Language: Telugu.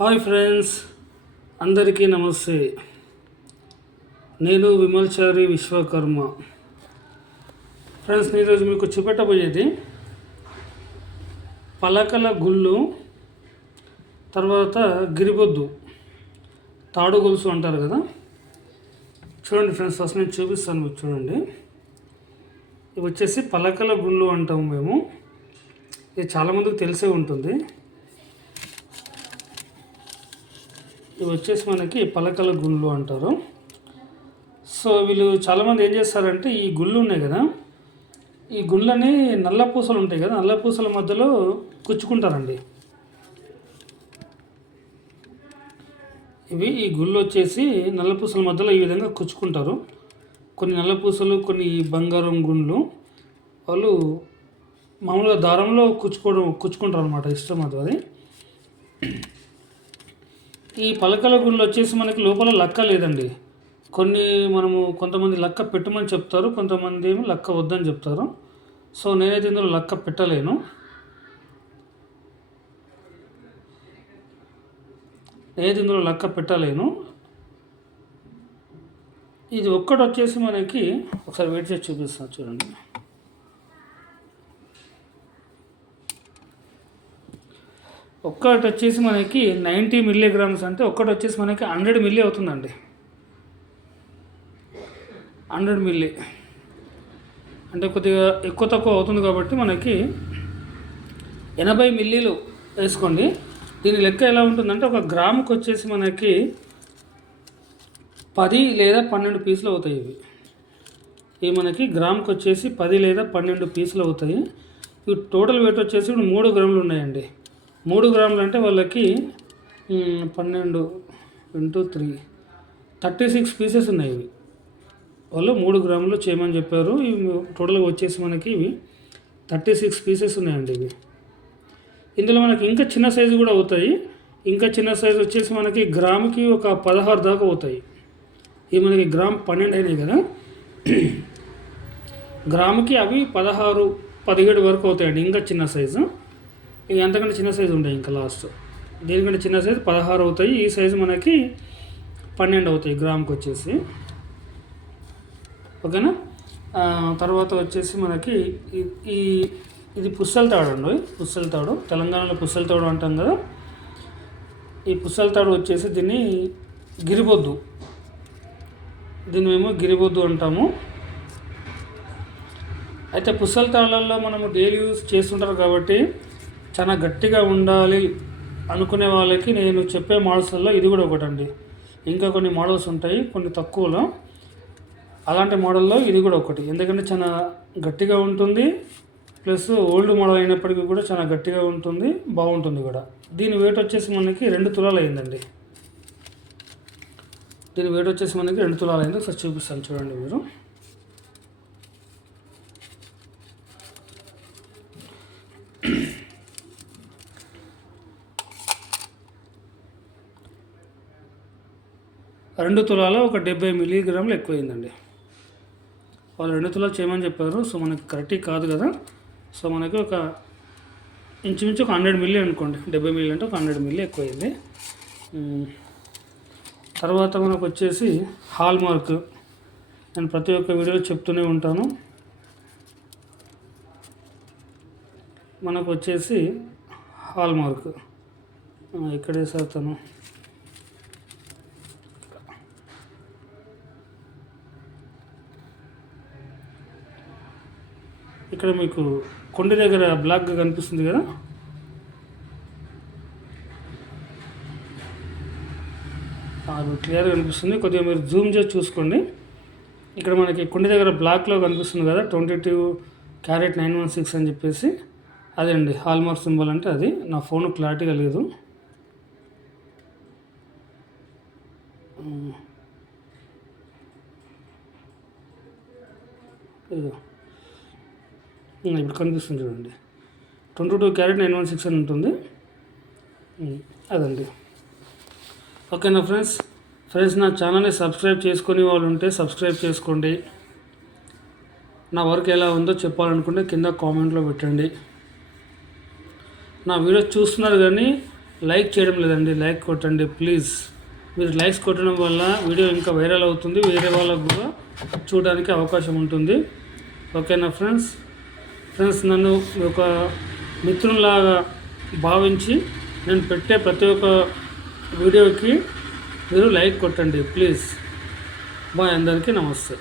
హాయ్ ఫ్రెండ్స్ అందరికీ నమస్తే. నేను విమల్చారి విశ్వకర్మ. ఫ్రెండ్స్ ఈరోజు మీకు చూపెట్టబోయేది పలకల గుళ్ళు తర్వాత గిరిబొద్దు తాడు గొలుసు అంటారు కదా. చూడండి ఫ్రెండ్స్ ఫస్ట్ నేను చూపిస్తాను మీకు చూడండి. ఇవి వచ్చేసి పలకల గుళ్ళు అంటాము మేము. ఇది చాలామందికి తెలిసే ఉంటుంది. ఇవి వచ్చేసి మనకి పలకల గుళ్ళు అంటారు. సో వీళ్ళు చాలామంది ఏం చేస్తారంటే ఈ గుళ్ళు ఉన్నాయి కదా ఈ గుళ్ళని నల్ల పూసలు ఉంటాయి కదా నల్ల పూసల మధ్యలో కుచ్చుకుంటారండి. ఇవి ఈ గుళ్ళు వచ్చేసి నల్ల పూసల మధ్యలో ఈ విధంగా కుచ్చుకుంటారు. కొన్ని నల్ల పూసలు కొన్ని బంగారం గుండ్లు వాళ్ళు మామూలుగా దారంలో కుచ్చుకోవడం కుచ్చుకుంటారు అనమాట ఇష్టం అది అది. ఈ పలకల గుళ్ళు వచ్చేసి మనకి లోపల లక్క లేదండి. కొన్ని మనము కొంతమంది లక్క పెట్టమని చెప్తారు కొంతమంది ఏమి లక్క వద్దని చెప్తారు. సో నేనైతే ఇందులో లక్క పెట్టలేను. నేనైతే ఇందులో లక్క పెట్టలేను. ఇది ఒక్కటి వచ్చేసి మనకి ఒకసారి వెయిట్ చేసి చూపిస్తాను చూడండి. ఒక్కటి వచ్చేసి మనకి నైంటీ మిల్లీగ్రామ్స్ అంటే ఒక్కటి వచ్చేసి మనకి హండ్రెడ్ మిల్లీ అవుతుందండి. Hundred milli. అంటే కొద్దిగా ఎక్కువ తక్కువ అవుతుంది కాబట్టి మనకి ఎనభై మిల్లీలు వేసుకోండి. దీని లెక్క ఎలా ఉంటుందంటే ఒక గ్రాముకి వచ్చేసి మనకి పది లేదా పన్నెండు పీసులు అవుతాయి ఇవి. ఇవి మనకి గ్రాముకి వచ్చేసి పది లేదా పన్నెండు పీసులు అవుతాయి. ఇవి టోటల్ వెయిట్ వచ్చేసి ఇప్పుడు మూడు గ్రాములు ఉన్నాయండి. మూడు గ్రాములు అంటే వాళ్ళకి పన్నెండు into three. Thirty six pieces ఉన్నాయి ఇవి. వాళ్ళు మూడు గ్రాములు చేయమని చెప్పారు. ఇవి టోటల్గా వచ్చేసి మనకి ఇవి థర్టీ సిక్స్ పీసెస్ ఉన్నాయండి ఇవి. ఇందులో మనకి ఇంకా చిన్న సైజు కూడా అవుతాయి. ఇంకా చిన్న సైజు వచ్చేసి మనకి గ్రాముకి ఒక పదహారు దాకా అవుతాయి. ఇవి మనకి గ్రామ్ పన్నెండు అయినాయి కదా. గ్రాముకి అవి పదహారు పదిహేడు వరకు అవుతాయండి ఇంకా చిన్న సైజు. ఇది ఎంతకంటే చిన్న సైజు ఉంటాయి ఇంకా లాస్ట్ దీనికంటే చిన్న సైజు పదహారు అవుతాయి. ఈ సైజు మనకి పన్నెండు అవుతాయి గ్రామ్కి వచ్చేసి. ఓకేనా? తర్వాత వచ్చేసి మనకి ఈ- ఈ ఇది పుస్తల తాడు అండి. పుస్తల తాడు. తెలంగాణలో పుస్తల తాడు అంటాం కదా. ఈ పుస్తల తాడు వచ్చేసి దీన్ని గిరిబొద్దు. దీన్ని మేము గిరిబొద్దు అంటాము. అయితే పుస్తల తాళ్ళల్లో మనము డైలీ యూస్ చేస్తుంటారు కాబట్టి చాలా గట్టిగా ఉండాలి అనుకునే వాళ్ళకి నేను చెప్పే మోడల్స్లో ఇది కూడా ఒకటండి. ఇంకా కొన్ని మోడల్స్ ఉంటాయి కొన్ని తక్కువలో. అలాంటి మోడల్లో ఇది కూడా ఒకటి. ఎందుకంటే చాలా గట్టిగా ఉంటుంది ప్లస్ ఓల్డ్ మోడల్ అయినప్పటికీ కూడా చాలా గట్టిగా ఉంటుంది బాగుంటుంది కూడా. దీని వెయిట్ వచ్చేసి మనకి రెండు తులాలు అయిందండి దీని వెయిట్ వచ్చేసి మనకి రెండు తులాలు అయింది ఒకసారి చూపిస్తాను చూడండి మీరు. రెండు తులాల ఒక డెబ్బై మిలీగ్రాములు ఎక్కువైందండి. వాళ్ళు రెండు తులాలు చేయమని చెప్పారు. సో మనకి కరెక్ట్ కాదు కదా. సో మనకి ఒక ఇంచుమించు ఒక హండ్రెడ్ మిల్లీ అనుకోండి. డెబ్బై మిల్లీ అంటే ఒక హండ్రెడ్ మిల్లీ ఎక్కువైంది. తర్వాత మనకు వచ్చేసి హాల్ మార్క్ నేను ప్రతి ఒక్క వీడియోలో చెప్తూనే ఉంటాను. మనకు వచ్చేసి హాల్ మార్క్ ఇక్కడే సార్ తను. ఇక్కడ మీకు కొండ దగ్గర బ్లాక్గా కనిపిస్తుంది కదా? అది క్లియర్గా కనిపిస్తుంది. కొద్దిగా మీరు జూమ్ చేసి చూసుకోండి. ఇక్కడ మనకి కొండ దగ్గర బ్లాక్లో కనిపిస్తుంది కదా twenty two carat nine one six అని చెప్పేసి. అదే అండి హాల్మార్క్ సింబల్ అంటే అది. నా ఫోన్ క్లారిటీగా లేదు. ఉమ్. ఇప్పుడు కనిపిస్తుంది చూడండి. Twenty two carat nine one six అని ఉంటుంది. అదండి. ఓకేనా ఫ్రెండ్స్ ఫ్రెండ్స్ నా ఛానల్ని సబ్స్క్రైబ్ చేసుకునే వాళ్ళు ఉంటే సబ్స్క్రైబ్ చేసుకోండి. నా వర్క్ ఎలా ఉందో చెప్పాలనుకుంటే కింద కామెంట్లో పెట్టండి. నా వీడియో చూస్తున్నారు కానీ లైక్ చేయడం లేదండి లైక్ కొట్టండి ప్లీజ్. మీరు లైక్స్ కొట్టడం వల్ల వీడియో ఇంకా వైరల్ అవుతుంది వేరే వాళ్ళకు కూడా చూడడానికి అవకాశం ఉంటుంది. ఓకేనా ఫ్రెండ్స్. ఫ్రెండ్స్ నన్ను ఒక మిత్రునిలాగా భావించి నేను పెట్టే ప్రతి ఒక్క వీడియోకి మీరు లైక్ కొట్టండి ప్లీజ్. బాయ్ అందరికీ నమస్తే.